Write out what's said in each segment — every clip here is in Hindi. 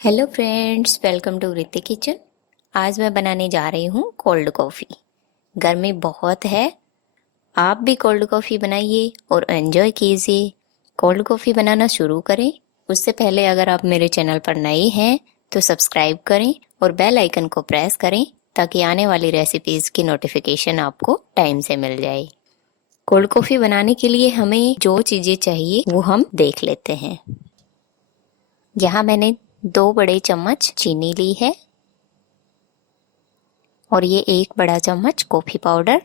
Hello friends, welcome to Hrithik kitchen. आज मैं बनाने जा रही हूँ कोल्ड कॉफ़ी। गर्मी बहुत है, आप भी कोल्ड कॉफ़ी बनाइए और एंजॉय कीजिए। कोल्ड कॉफ़ी बनाना शुरू करें उससे पहले अगर आप मेरे चैनल पर नए हैं तो सब्सक्राइब करें और बेल आइकन को प्रेस करें ताकि आने वाली रेसिपीज़ की नोटिफिकेशन आपको टाइम से मिल जाए। कोल्ड कॉफ़ी बनाने के लिए हमें जो चीज़ें चाहिए वो हम देख लेते हैं। यहाँ मैंने 2 बड़े चम्मच चीनी ली है और ये 1 बड़ा चम्मच कॉफ़ी पाउडर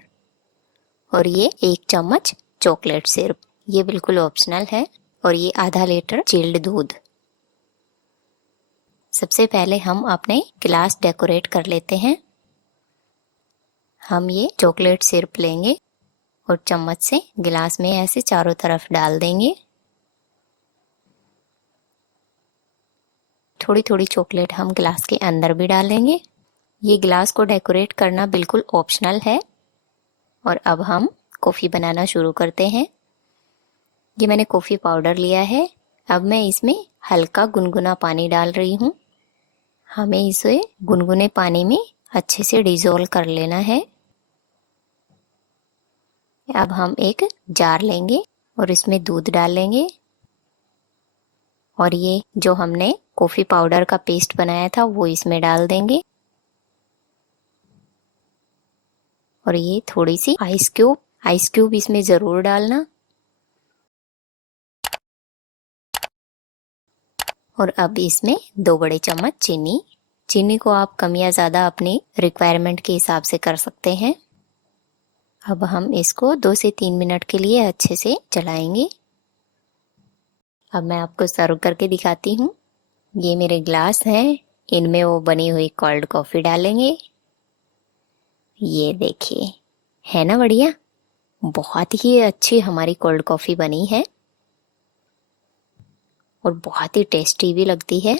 और ये 1 चम्मच चॉकलेट सिरप। ये बिल्कुल ऑप्शनल है। और ये आधा लीटर चिल्ड दूध। सबसे पहले हम अपने गिलास डेकोरेट कर लेते हैं। हम ये चॉकलेट सिरप लेंगे और चम्मच से गिलास में ऐसे चारों तरफ डाल देंगे। थोड़ी थोड़ी चॉकलेट हम गिलास के अंदर भी डालेंगे। ये गिलास को डेकोरेट करना बिल्कुल ऑप्शनल है। और अब हम कॉफ़ी बनाना शुरू करते हैं। ये मैंने कॉफ़ी पाउडर लिया है। अब मैं इसमें हल्का गुनगुना पानी डाल रही हूँ। हमें इसे गुनगुने पानी में अच्छे से डिज़ोल्व कर लेना है। अब हम एक जार लेंगे और इसमें दूध डाल लेंगे और ये जो हमने कॉफ़ी पाउडर का पेस्ट बनाया था वो इसमें डाल देंगे। और ये थोड़ी सी आइस क्यूब इसमें ज़रूर डालना। और अब इसमें 2 बड़े चम्मच चीनी को आप कम या ज़्यादा अपने रिक्वायरमेंट के हिसाब से कर सकते हैं। अब हम इसको 2 से 3 मिनट के लिए अच्छे से चलाएंगे। अब मैं आपको सर्व करके दिखाती हूँ। ये मेरे ग्लास हैं, इनमें वो बनी हुई कोल्ड कॉफ़ी डालेंगे। ये देखिए, है ना बढ़िया। बहुत ही अच्छी हमारी कोल्ड कॉफ़ी बनी है और बहुत ही टेस्टी भी लगती है।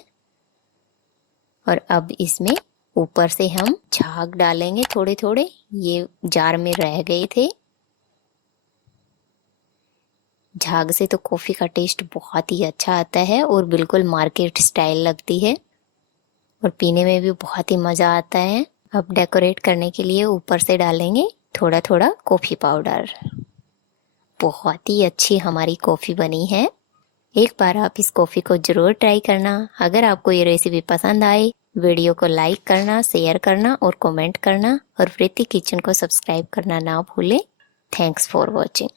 और अब इसमें ऊपर से हम झाग डालेंगे थोड़े थोड़े। ये जार में रह गए थे। झाग से तो कॉफ़ी का टेस्ट बहुत ही अच्छा आता है और बिल्कुल मार्केट स्टाइल लगती है और पीने में भी बहुत ही मज़ा आता है। अब डेकोरेट करने के लिए ऊपर से डालेंगे थोड़ा थोड़ा कॉफ़ी पाउडर। बहुत ही अच्छी हमारी कॉफ़ी बनी है। एक बार आप इस कॉफ़ी को ज़रूर ट्राई करना। अगर आपको ये रेसिपी पसंद आए, वीडियो को लाइक करना, शेयर करना और कमेंट करना और प्रीति किचन को सब्सक्राइब करना ना भूलें। Thanks for watching.